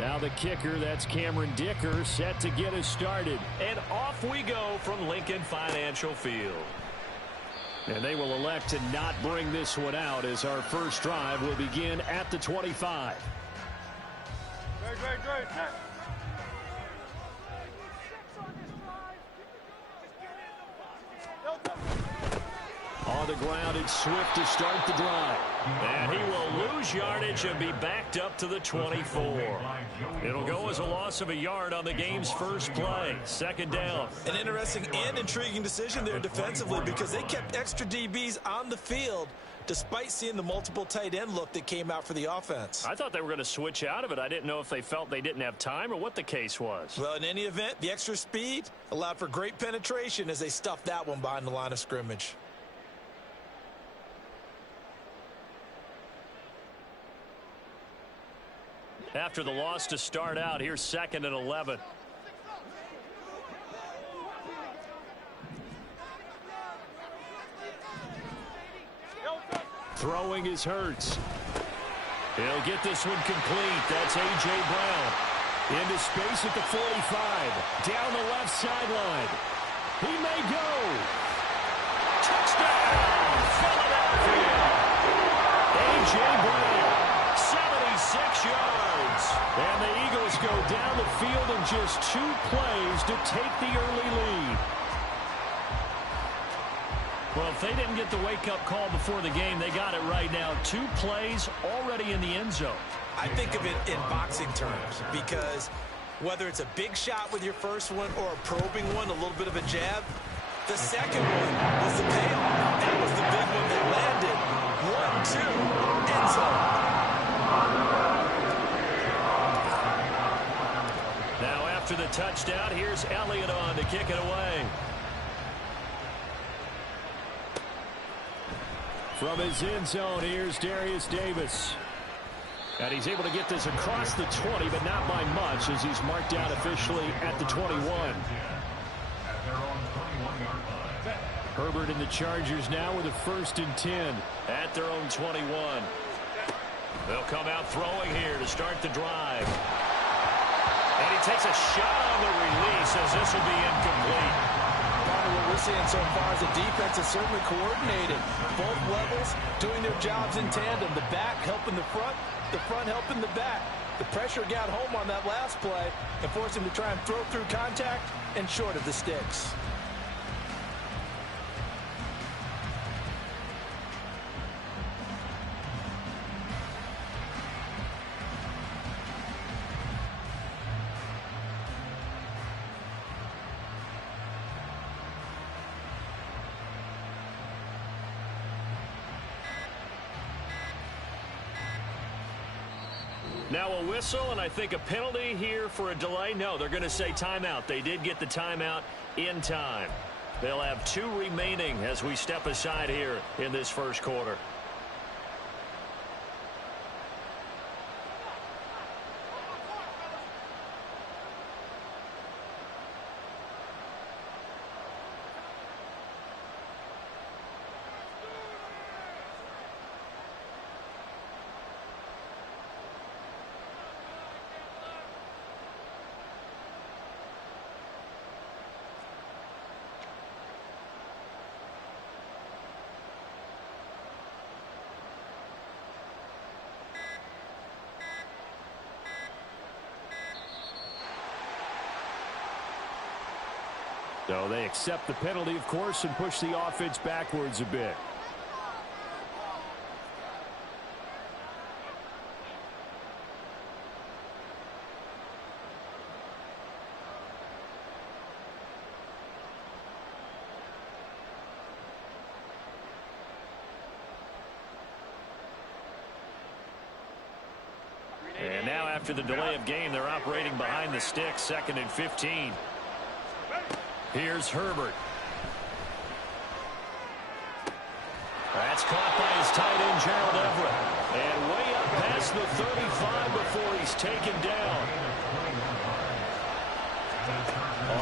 Now the kicker, that's Cameron Dicker, set to get us started. And off we go from Lincoln Financial Field. And they will elect to not bring this one out as our first drive will begin at the 25. Great. On the ground, it's Swift to start the drive. And he will lose yardage and be backed up to the 24. It'll go as a loss of a yard on the game's first play. Second down. An interesting and intriguing decision there defensively because they kept extra DBs on the field despite seeing the multiple tight end look that came out for the offense. I thought they were going to switch out of it. I didn't know if they felt they didn't have time or what the case was. Well, in any event, the extra speed allowed for great penetration as they stuffed that one behind the line of scrimmage. After the loss to start out, here's 2nd and 11. Throwing is Hurts. He'll get this one complete. That's A.J. Brown. Into space at the 45. Down the left sideline. He may go. Touchdown, Philadelphia. A.J. Brown. 76 yards. And the Eagles go down the field in just 2 plays to take the early lead. Well, if they didn't get the wake-up call before the game, they got it right now. 2 plays already in the end zone. I think of it in boxing terms because whether it's a big shot with your first one or a probing one, a little bit of a jab, the second one was the payoff. That was the big one that landed. 1-2, end zone. Now after the touchdown, here's Elliott on to kick it away. From his end zone, here's Darius Davis. And he's able to get this across the 20, but not by much as he's marked out officially at the 21. Herbert and the Chargers now with a 1st and 10. At their own 21. They'll come out throwing here to start the drive. And he takes a shot on the release as this will be incomplete. Part of what we're seeing so far is the defense is certainly coordinated. Both levels doing their jobs in tandem. The back helping the front helping the back. The pressure got home on that last play and forced him to try and throw through contact and short of the sticks. Now a whistle, and I think a penalty here for a delay. No, they're going to say timeout. They did get the timeout in time. They'll have 2 remaining as we step aside here in this first quarter. So they accept the penalty, of course, and push the offense backwards a bit. And now after the delay of game, they're operating behind the sticks, 2nd and 15. Here's Herbert. That's caught by his tight end, Gerald Everett. And way up past the 35 before he's taken down.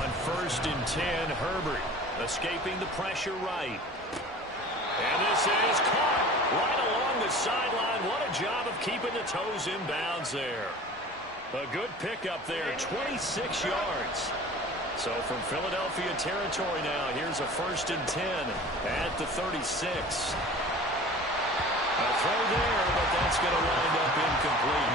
On 1st and 10, Herbert escaping the pressure right. And this is caught right along the sideline. What a job of keeping the toes in bounds there. A good pickup there, 26 yards. So from Philadelphia territory now, here's a 1st and 10 at the 36. A throw there, but that's going to wind up incomplete.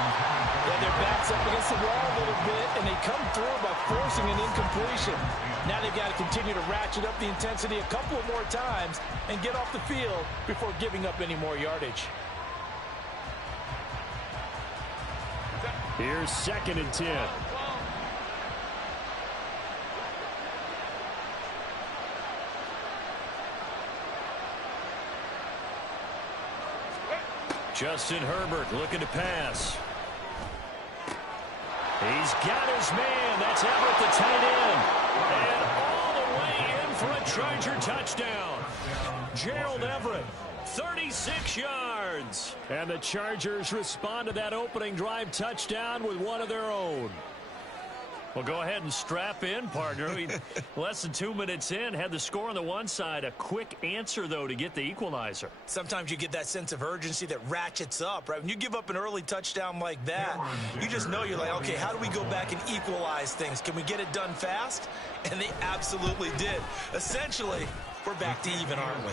Yeah, their back's up against the wall a little bit, and they come through by forcing an incompletion. Now they've got to continue to ratchet up the intensity a couple of more times and get off the field before giving up any more yardage. Here's 2nd and 10. Justin Herbert looking to pass. He's got his man. That's Everett, the tight end. And all the way in for a Charger touchdown. Gerald Everett, 36 yards. And the Chargers respond to that opening drive touchdown with one of their own. Well, go ahead and strap in, partner. Less than 2 minutes in, had the score on the one side. A quick answer, though, to get the equalizer. Sometimes you get that sense of urgency that ratchets up, right? When you give up an early touchdown like that, you just know you're like, okay, how do we go back and equalize things? Can we get it done fast? And they absolutely did. Essentially, we're back to even, aren't we?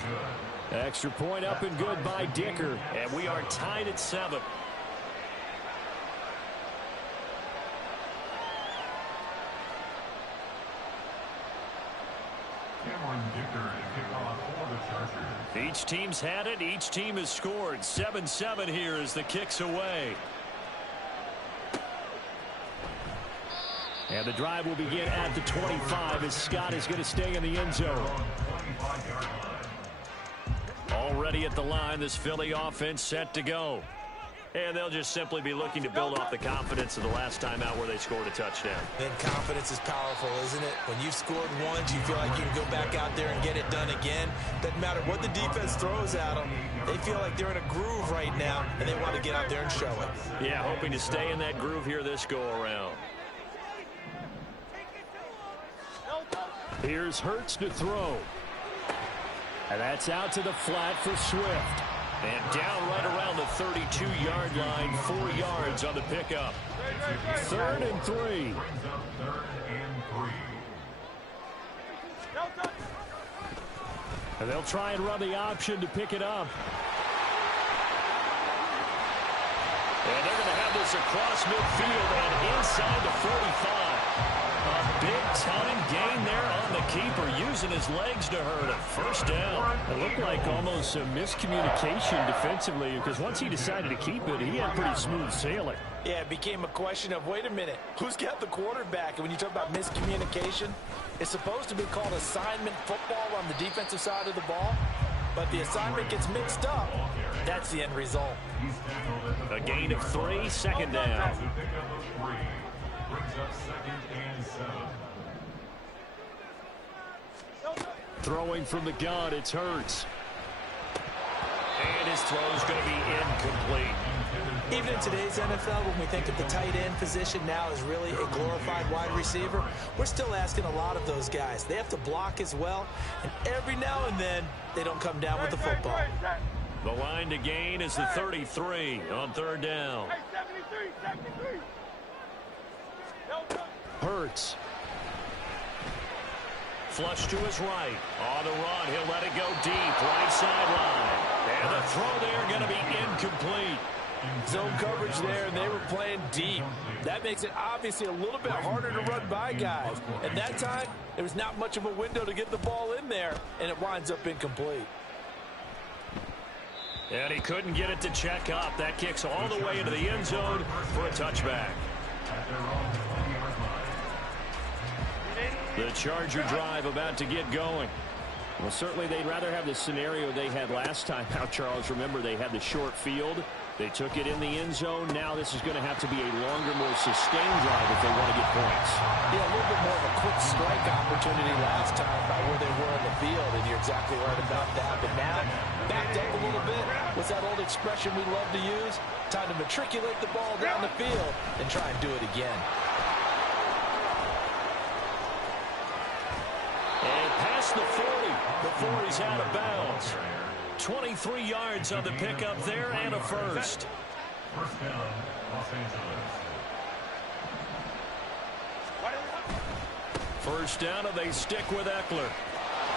Extra point up and good by Dicker. And we are tied at 7. Each team's had it. Each team has scored. 7-7 here as the kick's away. And the drive will begin at the 25 as Scott is going to stay in the end zone. Already at the line, this Philly offense set to go. And they'll just simply be looking to build off the confidence of the last time out where they scored a touchdown. Then confidence is powerful, isn't it? When you've scored once, you feel like you can go back out there and get it done again. Doesn't matter what the defense throws at them. They feel like they're in a groove right now, and they want to get out there and show it. Yeah, hoping to stay in that groove here this go-around. Here's Hurts to throw. And that's out to the flat for Swift. And down right around the 32-yard line, 4 yards on the pickup. 3rd and 3. And they'll try and run the option to pick it up. And they're going to have this across midfield and inside the 45. A big-time gain there on the keeper, using his legs to hurt him. 1st down. It looked like almost a miscommunication defensively because once he decided to keep it, he had pretty smooth sailing. Yeah, it became a question of, wait a minute, who's got the quarterback? And when you talk about miscommunication, it's supposed to be called assignment football on the defensive side of the ball. But the assignment gets mixed up. That's the end result. A gain of 3, 2nd down. Throwing from the gun, it's Hurts. And his throw's going to be incomplete. Even in today's NFL, when we think of the tight end position now as really a glorified wide receiver, we're still asking a lot of those guys. They have to block as well, and every now and then, they don't come down with the football. The line to gain is the 33 on 3rd down. Hurts. Flush to his right. On the run, he'll let it go deep. Right sideline. And the throw there going to be incomplete. Zone coverage there, and they were playing deep. That makes it obviously a little bit harder to run by guys. And that time, there was not much of a window to get the ball in there, and it winds up incomplete. And he couldn't get it to check up. That kicks all the way into the end zone for a touchback. The Charger drive about to get going. Well, certainly they'd rather have the scenario they had last time out, Charles. Remember, they had the short field. They took it in the end zone. Now this is going to have to be a longer, more sustained drive if they want to get points. Yeah, a little bit more of a quick strike opportunity last time by where they were in the field, and you're exactly right about that. But now, backed up a little bit. What's that old expression we love to use? Time to matriculate the ball down the field and try and do it again. And past the 40 before he's out of bounds. 23 yards on the pickup there and a 1st. First down, and they stick with Eckler.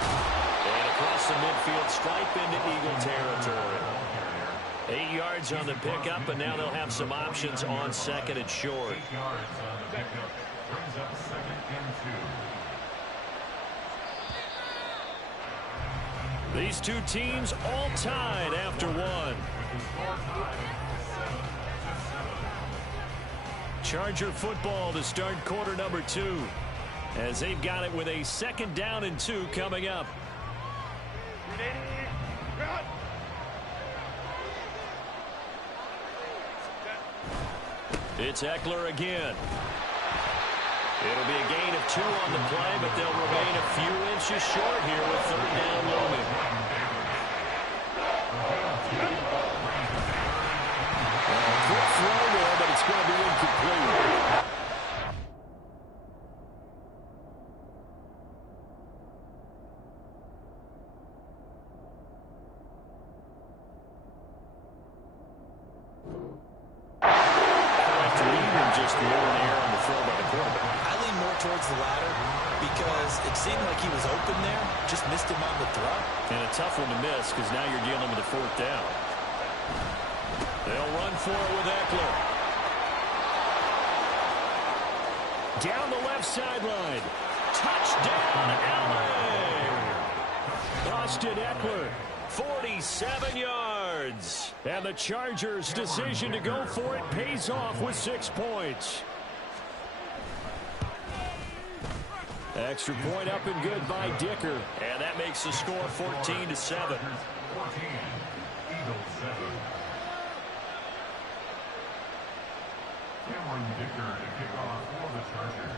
And across the midfield stripe into Eagle territory. 8 yards on the pickup, and now they'll have some options on second and short. These two teams all tied after one. Charger football to start quarter number 2, as they've got it with a 2nd down and 2 coming up. It's Eckler again. It'll be a gain of 2 on the play, but they'll remain a few inches short here with 3rd down looming. Quick throw there, but it's going to be incomplete. Just low in the air on the throw by the quarterback. I lean more towards the latter because it seemed like he was open there, just missed him on the throw. And a tough one to miss because now you're dealing with a 4th down. They'll run for it with Eckler. Down the left sideline. Touchdown, LA! Austin Eckler, 47 yards. And the Chargers' decision to go for it pays off with 6 points. Extra point up and good by Dicker. And that makes the score 14-7.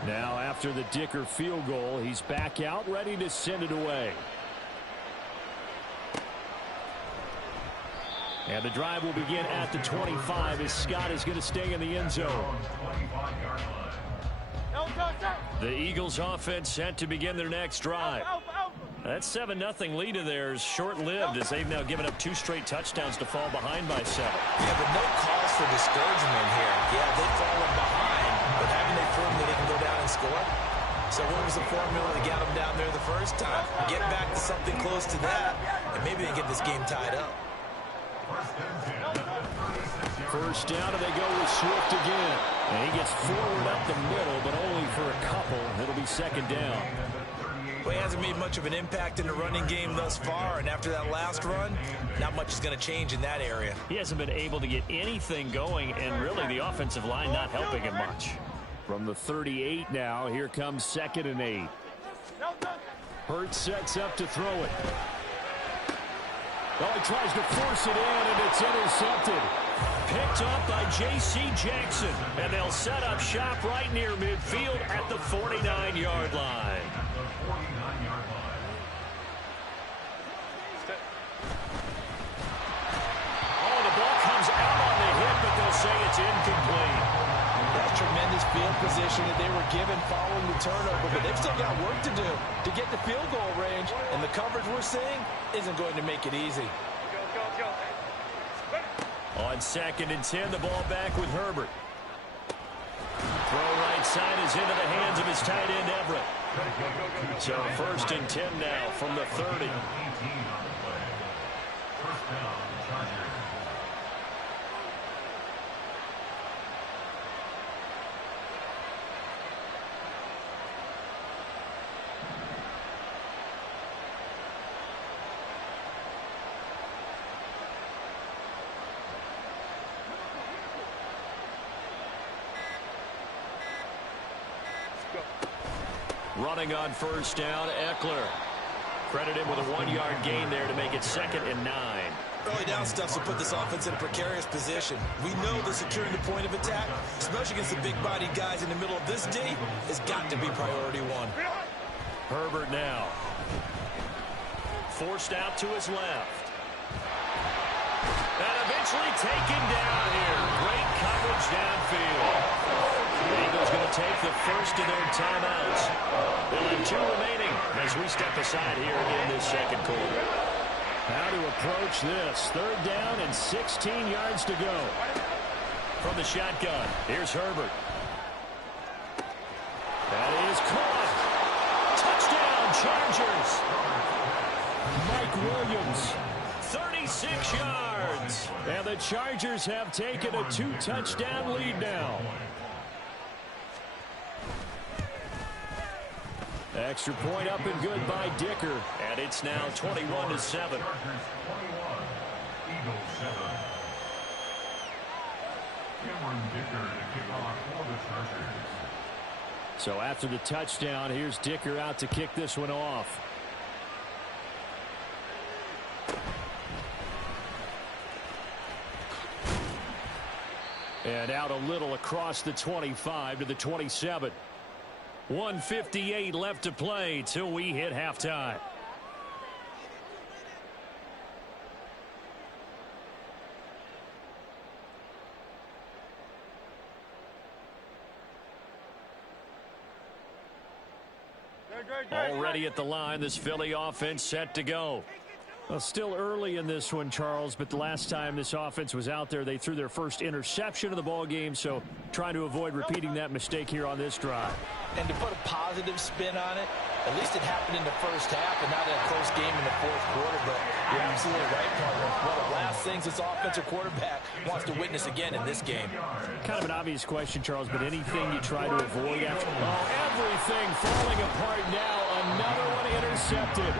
Now after the Dicker field goal, he's back out ready to send it away. And the drive will begin at the 25 as Scott is going to stay in the end zone. The Eagles offense set to begin their next drive. That 7-0 lead of theirs short-lived as they've now given up 2 straight touchdowns to fall behind by 7. Yeah, but no cause for discouragement here. Yeah, they've fallen behind, but haven't they proven that they can go down and score? So what was the formula that got them down there the first time? Get back to something close to that, and maybe they get this game tied up. First down, and they go with Swift again. And he gets forward up the middle, but only for a couple. It'll be 2nd down. Well, he hasn't made much of an impact in the running game thus far, and after that last run, not much is going to change in that area. He hasn't been able to get anything going, and really the offensive line not helping him much. From the 38 now, here comes 2nd and 8. Hurts sets up to throw it. Oh, he tries to force it in, and it's intercepted. Picked up by J.C. Jackson, and they'll set up shop right near midfield at the 49-yard line. Oh, the ball comes out on the hit, but they'll say it's incomplete. That's tremendous field position that they were given following the turnover, but they've still got work to do to get the field goal range, and the coverage we're seeing isn't going to make it easy. On 2nd and 10, the ball back with Herbert. Throw right side is into the hands of his tight end, Everett. So 1st and 10 now from the 30. Running on 1st down, Eckler. Credit him with a 1-yard gain there to make it 2nd and 9. Early down stuff will put this offense in a precarious position. We know that securing the point of attack, especially against the big-bodied guys in the middle of this D, has got to be priority 1. Herbert now. Forced out to his left. And eventually taken down here. Great coverage downfield. The Eagles going to take the first of their timeouts. They'll have 2 remaining as we step aside here in this 2nd quarter. How to approach this. 3rd down and 16 yards to go. From the shotgun, here's Herbert. That is caught. Chargers. Mike Williams, 36 yards. And the Chargers have taken a 2-touchdown lead now. Extra point up and good by Dicker. And it's now 21-7. So after the touchdown, here's Dicker out to kick this one off. And out a little across the 25 to the 27. 1:58 left to play till we hit halftime. Already at the line, this Philly offense set to go. Well, still early in this one, Charles, but the last time this offense was out there, they threw their first interception of the ball game, so trying to avoid repeating that mistake here on this drive. And to put a positive spin on it, at least it happened in the first half and not in a close game in the fourth quarter, but you're absolutely right, partner. One of the last things this offensive quarterback wants to witness again in this game. Kind of an obvious question, Charles, but anything you try to avoid after? Oh, everything falling apart now. Another one intercepted.